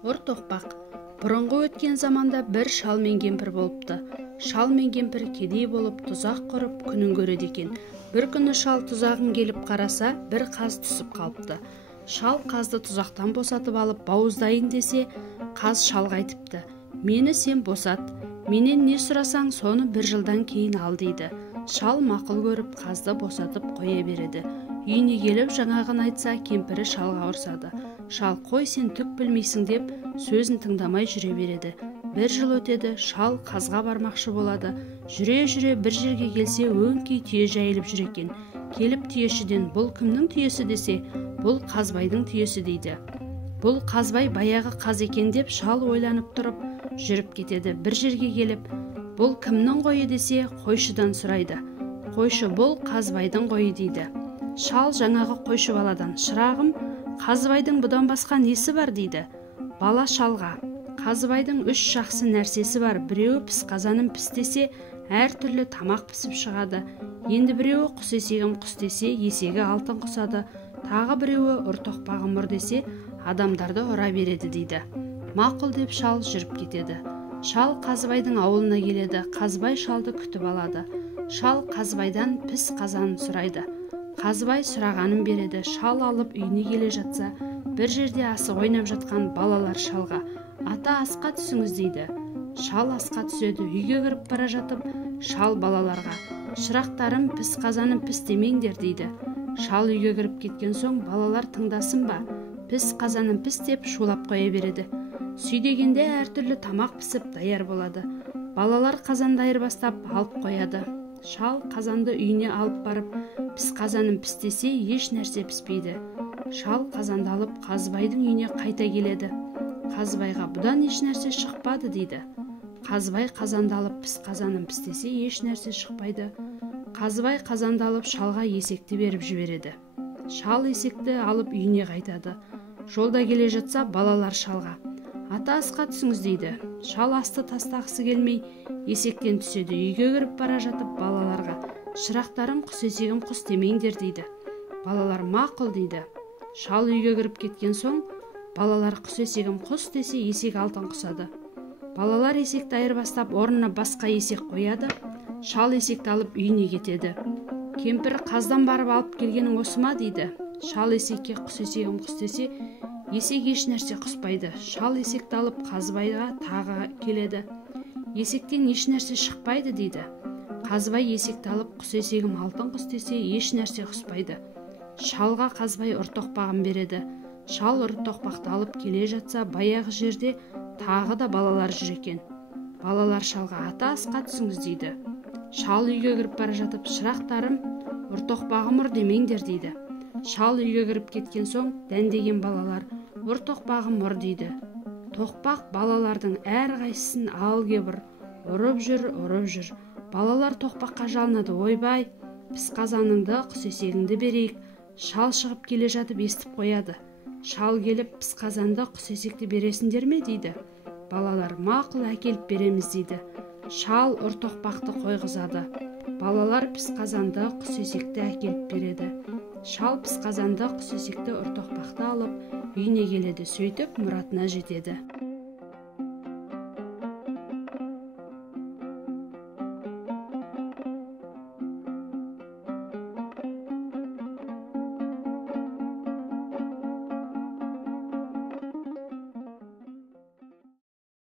Ор тоқпақ. Бұрынғы өткен заманда бір шал мен кемпір болыпты. Шал мен кемпір кедей болып тұзақ құрып күнін көреді екен. Bir күні шал тұзағын келіп қараса, бір қаз түсіп қалыпты. Шал қазды тұзақтан босатып алып бауыздайын десе, қаз шалға айтыпты: "Мені сен босат, менен не сұрасаң, соны бір жылдан кейін ал" дейді. Шал мақұл көріп қазды босатып қоя береді. Үйіне келіп жаңағын айтса, кемпірі шалға ұрсады. Шал: "Қой, сен түк білмейсің" деп сөзін тыңдамай жүре береді. Bir жыл өтеді, шал қазға бармақшы болады. Жүре-жүре бір жерге келсе, өңкей түйе жайылып жүр екен. Келіп түйешіден: "Бұл кімнің түйесі?" десе, "Бұл Қазбайдың түйесі" дейді. "Бұл Қазбай баяғы қаз екен" деп шал ойланып тұрып жүріп кетеді. Bir жерге келіп: "Бұл кімнің қойы?" десе, қойшыдан сұрайды. Қойшы: "Бұл Қазбайдың қойы" дейді. Шал жаңағы қойшы баладан: "Шырағым, Қазбайдың бұдан басқа несі бар?" дейді. Бала шалға: "Қазбайдың 3 жақсы нәрсесі бар. Біреуі піс қазаным піс десе, әр түрлі тамақ пісіп шығады. Енді біреуі құс есегім құс десе, есегі алтын құсады. Тағы біреуі ұр тоқпағым ұр десе, адамдарды ұра береді" дейді. Мақұл деп шал жүріп кетеді. Шал Қазбайдың ауылына келеді. Қазбай шалды күтіп алады. Шал Қазбайдан піс қазанын сұрайды. Қазбай сұрағанын береді. Шал алып үйіне келе жатса, бір жерде асық ойнап жатқан балалар шалға: "Ата, асқа түсіңіз" дейді. Шал асқа түседі. Үйге кіріп бара жатып, шал балаларға: "Шырақтарым, піс қазаным піс демеңдер" дейді. Шал үйге кіріп кеткен соң, балалар тыңдасын ба, "Піс қазаным піс" деп шулап қоя береді. Сүй дегенде әртүрлі тамақ пісіп даяр болады. Балалар қазанды айырбастап алып қояды. Шал қазанды үйіне алып барып, "Піс қазаным піс" десе, еш нәрсе піспейді. Шал қазанды алып Қазбайдың үйіне қайта келеді. Қазбайға: "Бұдан еш нәрсе шықпады" дейді. Қазбай қазанды алып "Піс қазаным піс" десе, еш нәрсе шықпайды. Қазбай қазанды алып шалға есекті беріп жібереді. Шал есекті алып үйіне қайтады. Жолда келе жатса, балалар шалға: "Ата, асқа түсіңіз" дейді. Шал асты тастағысы келмей есектен түседі. Үйге кіріп бара жатып, балаларға: "Шырақтарым, құс есегім құс демеңдер" дейді. Балалар мақұл дейді. Шал үйге кіріп кеткен соң, балалар "Құс есегім құс" десе, есек алтын құсады. Балалар есекті айырбастап, орнына басқа есек қояды. Шал есекті алып үйіне кетеді. Кемпір: "Қаздан барып алып келгенің осы ма?" дейді. Шал есекке: "Құс есегім құс" десе, есек еш нәрсе құспайды. Шал есекті алып Қазбайға тағы келеді. Есектен еш нәрсе шықпайды дейді. Қазбай есекті алып "Құс есегім алтын құс" десе, еш нәрсе құспайды. Шалға Қазбай ұр тоқпағын береді. Шал ұр тоқпақты алып келе жатса, баяғы жерде тағы да балалар жүр екен. Балалар шалға: "Ата, асқа түсіңіз" дейді. Шал үйге кіріп бара жатып: "Шырақтарым, ұр тоқпағым ұр демеңдер" дейді. Шал үйге кіріп кеткен соң, дәндеген балалар: "Ұр тоқпағым ұр" дейді. Тоқпақ балалардың әр қайсысын ал кеп ұрып жүр. Балалар тоқпаққа жалынады: "Ойбай, піс қазаныңды, құс есегіңді берейік." Шал шығып келе жатып естіп қояды. Шал келіп: "Піс қазанды, құс есекті бересіңдер ме?" дейді. Балалар: "Мақұл, әкеліп береміз" дейді. Шал ұр тоқпақты қойғызады. Балалар піс қазанды, құс есекті әкеліп береді. Шал піс қазанды, құс есекті, ұр тоқпақты алып үйіне келеді. Сөйтіп мұратына жетеді.